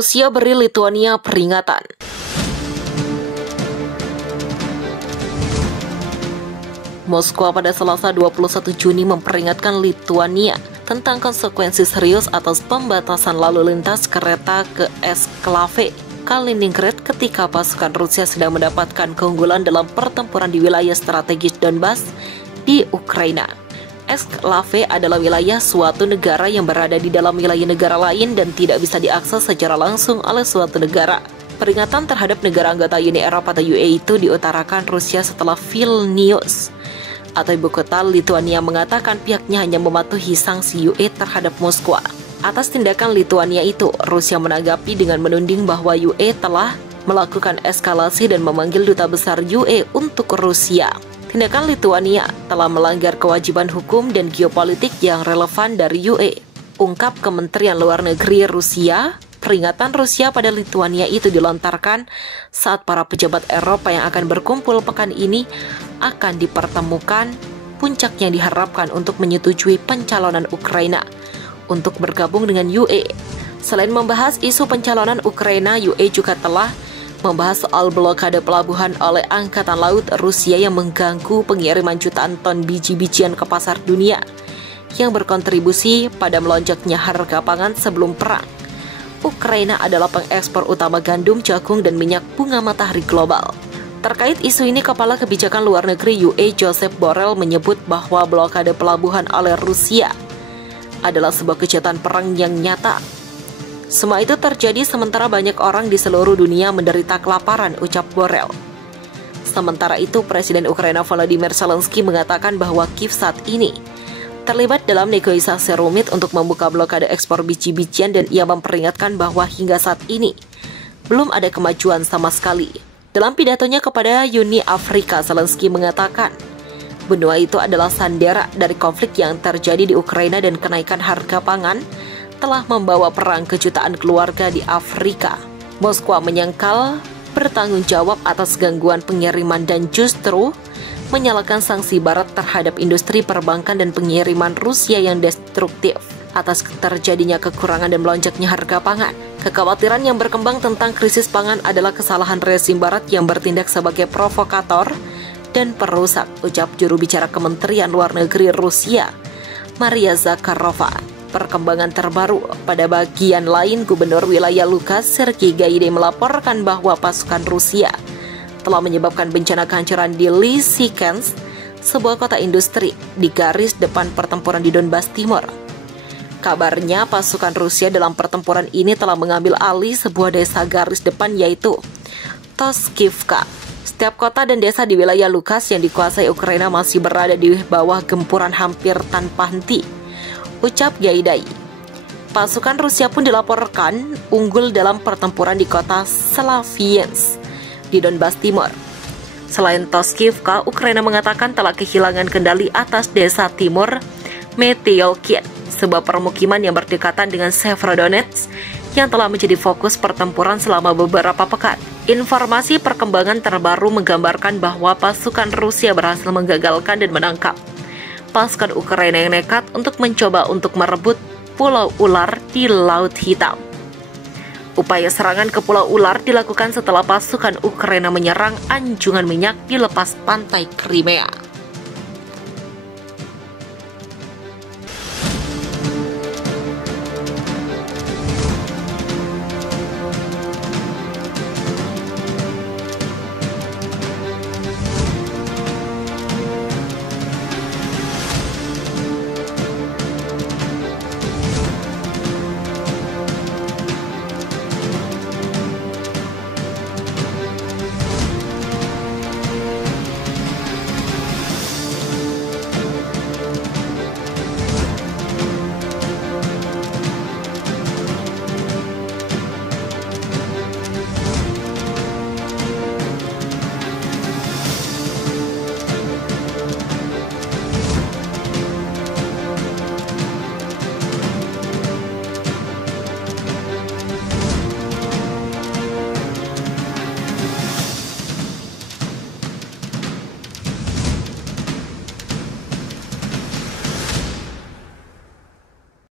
Rusia beri Lituania peringatan. Moskwa pada Selasa 21 Juni memperingatkan Lituania tentang konsekuensi serius atas pembatasan lalu lintas kereta ke eksklave Kaliningrad ketika pasukan Rusia sedang mendapatkan keunggulan dalam pertempuran di wilayah strategis Donbas di Ukraina. Eksklave adalah wilayah suatu negara yang berada di dalam wilayah negara lain dan tidak bisa diakses secara langsung oleh suatu negara. Peringatan terhadap negara anggota Uni Eropa atau UE itu diutarakan Rusia setelah Vilnius atau ibu kota Lituania mengatakan pihaknya hanya mematuhi sanksi UE terhadap Moskwa. Atas tindakan Lituania itu, Rusia menanggapi dengan menuding bahwa UE telah melakukan eskalasi dan memanggil duta besar UE untuk Rusia. Tindakan Lituania telah melanggar kewajiban hukum dan geopolitik yang relevan dari UE, ungkap Kementerian Luar Negeri Rusia. Peringatan Rusia pada Lituania itu dilontarkan saat para pejabat Eropa yang akan berkumpul pekan ini akan dipertemukan. Puncaknya diharapkan untuk menyetujui pencalonan Ukraina untuk bergabung dengan UE. Selain membahas isu pencalonan Ukraina, UE juga telah membahas soal blokade pelabuhan oleh Angkatan Laut Rusia yang mengganggu pengiriman jutaan ton biji-bijian ke pasar dunia yang berkontribusi pada melonjaknya harga pangan sebelum perang. Ukraina adalah pengekspor utama gandum, jagung, dan minyak bunga matahari global. Terkait isu ini, Kepala Kebijakan Luar Negeri UE Joseph Borrell menyebut bahwa blokade pelabuhan oleh Rusia adalah sebuah kejahatan perang yang nyata. Semua itu terjadi sementara banyak orang di seluruh dunia menderita kelaparan, ucap Borrell. Sementara itu, Presiden Ukraina Volodymyr Zelensky mengatakan bahwa Kiev saat ini terlibat dalam negosiasi rumit untuk membuka blokade ekspor biji-bijian dan ia memperingatkan bahwa hingga saat ini belum ada kemajuan sama sekali. Dalam pidatonya kepada Uni Afrika, Zelensky mengatakan benua itu adalah sandera dari konflik yang terjadi di Ukraina dan kenaikan harga pangan telah membawa perang ke jutaan keluarga di Afrika. Moskwa menyangkal bertanggung jawab atas gangguan pengiriman dan justru menyalakan sanksi Barat terhadap industri perbankan dan pengiriman Rusia yang destruktif atas terjadinya kekurangan dan melonjaknya harga pangan. Kekhawatiran yang berkembang tentang krisis pangan adalah kesalahan rezim Barat yang bertindak sebagai provokator dan perusak, ucap juru bicara Kementerian Luar Negeri Rusia, Maria Zakharova. Perkembangan terbaru pada bagian lain, Gubernur wilayah Lukas Sergei Gaidai melaporkan bahwa pasukan Rusia telah menyebabkan bencana kehancuran di Lysychansk, sebuah kota industri di garis depan pertempuran di Donbas Timur. Kabarnya pasukan Rusia dalam pertempuran ini telah mengambil alih sebuah desa garis depan yaitu Toskivka. Setiap kota dan desa di wilayah Lukas yang dikuasai Ukraina masih berada di bawah gempuran hampir tanpa henti, ucap Gaidai. Pasukan Rusia pun dilaporkan unggul dalam pertempuran di kota Slaviansk di Donbas Timur. Selain Toskivka, Ukraina mengatakan telah kehilangan kendali atas desa timur Meteolkin, sebuah permukiman yang berdekatan dengan Severodonetsk yang telah menjadi fokus pertempuran selama beberapa pekan. Informasi perkembangan terbaru menggambarkan bahwa pasukan Rusia berhasil menggagalkan dan menangkap pasukan Ukraina yang nekat untuk mencoba untuk merebut Pulau Ular di Laut Hitam. Upaya serangan ke Pulau Ular dilakukan setelah pasukan Ukraina menyerang anjungan minyak di lepas pantai Crimea.